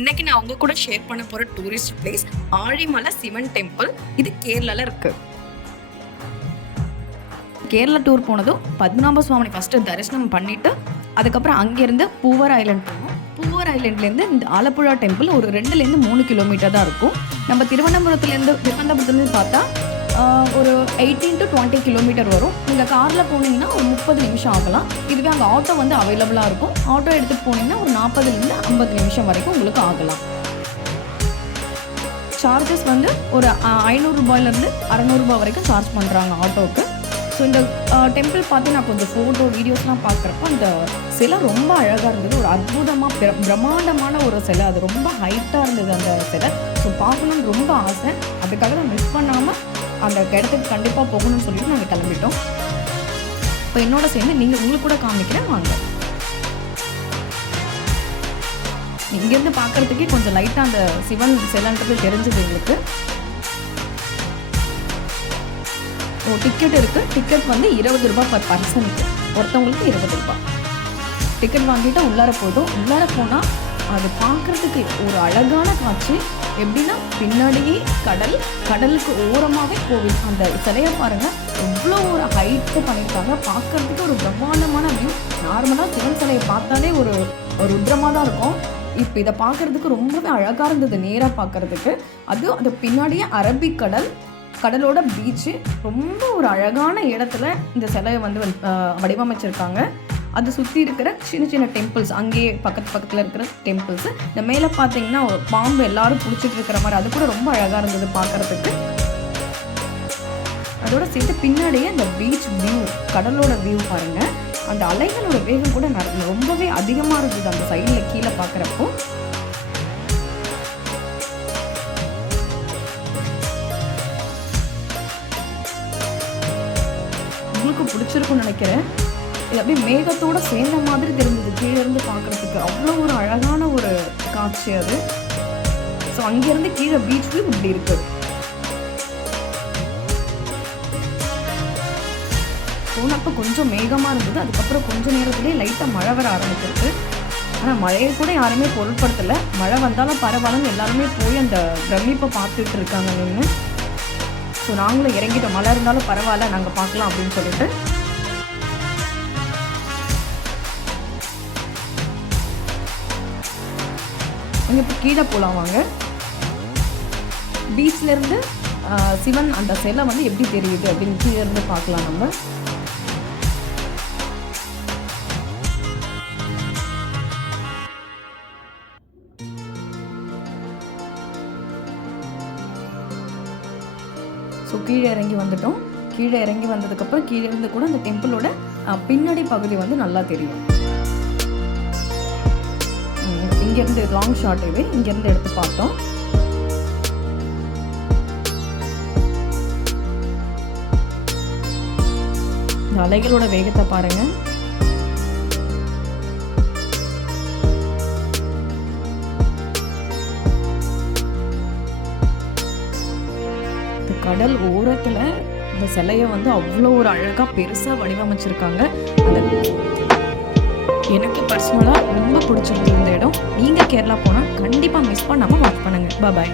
இன்னைக்கு நான் உங்க கூட ஷேர் பண்ண போற டூரிஸ்ட் பிளேஸ் ஆழிமலை சிவன் டெம்பிள். இது கேரளால இருக்கு. கேரளா டூர் போனதும் பத்மநாப சுவாமி ஃபர்ஸ்ட் தரிசனம் பண்ணிட்டு அதுக்கப்புறம் அங்கேருந்து பூவர் ஐலாண்ட் போனோம். பூவர் ஐலாண்ட்லேருந்து இந்த ஆலப்புழா டெம்பிள் ஒரு 2லேருந்து 3 கிலோமீட்டர் தான் இருக்கும். நம்ம திருவனந்தபுரத்துலேருந்து பார்த்தா ஒரு 18 to 20 கிலோமீட்டர் வரும். நீங்கள் காரில் போனீங்கன்னா ஒரு 30 நிமிஷம் ஆகலாம். இதுவே அங்கே ஆட்டோ வந்து அவைலபிளாக இருக்கும். ஆட்டோ எடுத்துகிட்டு போனீங்கன்னா ஒரு 40லேருந்து 50 நிமிஷம் வரைக்கும் உங்களுக்கு ஆகலாம். சார்ஜஸ் வந்து ஒரு 500 ரூபாயிலேருந்து 600 ரூபாய் வரைக்கும் சார்ஜ் பண்ணுறாங்க ஆட்டோவுக்கு. ஸோ இந்த டெம்பிள் பார்த்து நான் கொஞ்சம் ஃபோட்டோ வீடியோஸ்லாம் பார்க்குறப்போ அந்த சிலை ரொம்ப அழகாக இருந்தது. ஒரு அற்புதமாக பிரம்மாண்டமான ஒரு சிலை. அது ரொம்ப ஹைட்டாக இருந்தது அந்த சிலை. ஸோ பார்க்கணுன்னு ரொம்ப ஆசை. அதுக்காக தான் மிஸ் பண்ணாமல் அந்த இடத்துக்கு கண்டிப்பாக போகணும்னு சொல்லிட்டு நாங்கள் கிளம்பிட்டோம். இப்போ என்னோட சேர்ந்து உங்களுக்கு கூட காமிக்கிறேன் வாங்க. இங்கேருந்து பார்க்குறதுக்கே கொஞ்சம் லைட்டாக அந்த சிவன் சிலைன்றது தெரிஞ்சது எங்களுக்கு. டிக்கெட் இருக்குது. டிக்கெட் வந்து 20 ரூபாய் பர் பர்சனுக்கு, ஒருத்தவங்களுக்கு 20 ரூபாய். டிக்கெட் வாங்கிட்டு உள்ளார போய்ட்டோம். உள்ளார போனால் அது பார்க்குறதுக்கு ஒரு அழகான காட்சி. எப்படின்னா பின்னாடியே கடலுக்கு ஓரமாகவே கோவில். அந்த சிலையை பாருங்கள், எவ்வளோ ஒரு ஹைட்டு பண்ணியிருக்காங்க. பார்க்குறதுக்கு ஒரு பிரம்மாண்டமான வியூ. நார்மலாக சிவன் சிலையை பார்த்தாலே ஒரு ருத்ரமாக தான் இருக்கும். இப்போ இதை பார்க்குறதுக்கு ரொம்பவே அழகாக இருந்தது நேராக பார்க்குறதுக்கு. அது பின்னாடியே கடலோட பீச்சு. ரொம்ப ஒரு அழகான இடத்துல இந்த சிலையை வந்து வடிவமைச்சிருக்காங்க. அது சுற்றி இருக்கிற சின்ன சின்ன டெம்பிள்ஸ், அங்கேயே பக்கத்தில் இருக்கிற டெம்பிள்ஸ். இந்த மேலே பார்த்தீங்கன்னா ஒரு பாம்பு எல்லாரும் பிடிச்சிட்டு இருக்கிற மாதிரி, அது கூட ரொம்ப அழகாக இருந்தது பார்க்குறதுக்கு. அதோட சேர்த்து பின்னாடியே அந்த பீச் வியூ, கடலோட வியூ பாருங்கள். அந்த அலைகளோட வேகம் கூட ரொம்பவே அதிகமாக இருந்தது அந்த சைடில் கீழே பார்க்குறப்போ. உங்களுக்கு பிடிச்சிருக்குன்னு நினைக்கிறேன். இது அப்படியே மேகத்தோடு சேர்ந்த மாதிரி தெரிஞ்சது கீழே இருந்து பார்க்குறதுக்கு. அவ்வளோ ஒரு அழகான ஒரு காட்சி அது. ஸோ அங்கேருந்து கீழே பீச் வியூ இப்படி இருக்குது. போனப்போ கொஞ்சம் மேகமாக இருந்தது. அதுக்கப்புறம் கொஞ்சம் நேரத்துலேயே லைட்டாக மழை வர ஆரம்பிச்சிருக்கு. ஆனால் மழையை கூட யாருமே பொருட்படுத்தலை. மழை வந்தாலும் பரவாயில்லன்னு எல்லாருமே போய் அந்த பிரமிப்பை பார்த்துட்டு இருக்காங்க நின்று. ஸோ நாங்களும் இறங்கிட்டோம். மழை இருந்தாலும் பரவாயில்ல, நாங்கள் பார்க்கலாம் அப்படின்னு சொல்லிட்டு. இப்போ கீழே போகலாம் வாங்க. பீச்லேருந்து சிவன் அந்த சிலை வந்து எப்படி தெரியுது அப்படின்னு கீழே இருந்து பார்க்கலாம் நம்ம. ஸோ கீழே இறங்கி வந்துட்டோம். கீழே இறங்கி வந்ததுக்கப்புறம் கீழே இருந்து கூட அந்த டெம்பிளோட பின்னாடி பகுதி வந்து நல்லா தெரியும். இங்கேருந்து லாங் ஷாட் இது, இங்கேருந்து எடுத்து பார்த்தோம். இந்த அலைகளோட வேகத்தை பாருங்க. இந்த கடல் ஓரத்துல இந்த சிலையை வந்து அவ்வளோ ஒரு அழகா பெருசா வடிவமைச்சிருக்காங்க. அந்த எனக்கு பர்சனலாக ரொம்ப பிடிச்சிருந்தது இந்த இடம். நீங்கள் கேரளா போனால் கண்டிப்பாக மிஸ் பண்ணாமல் வாட்ச் பண்ணுங்கள். பாய்.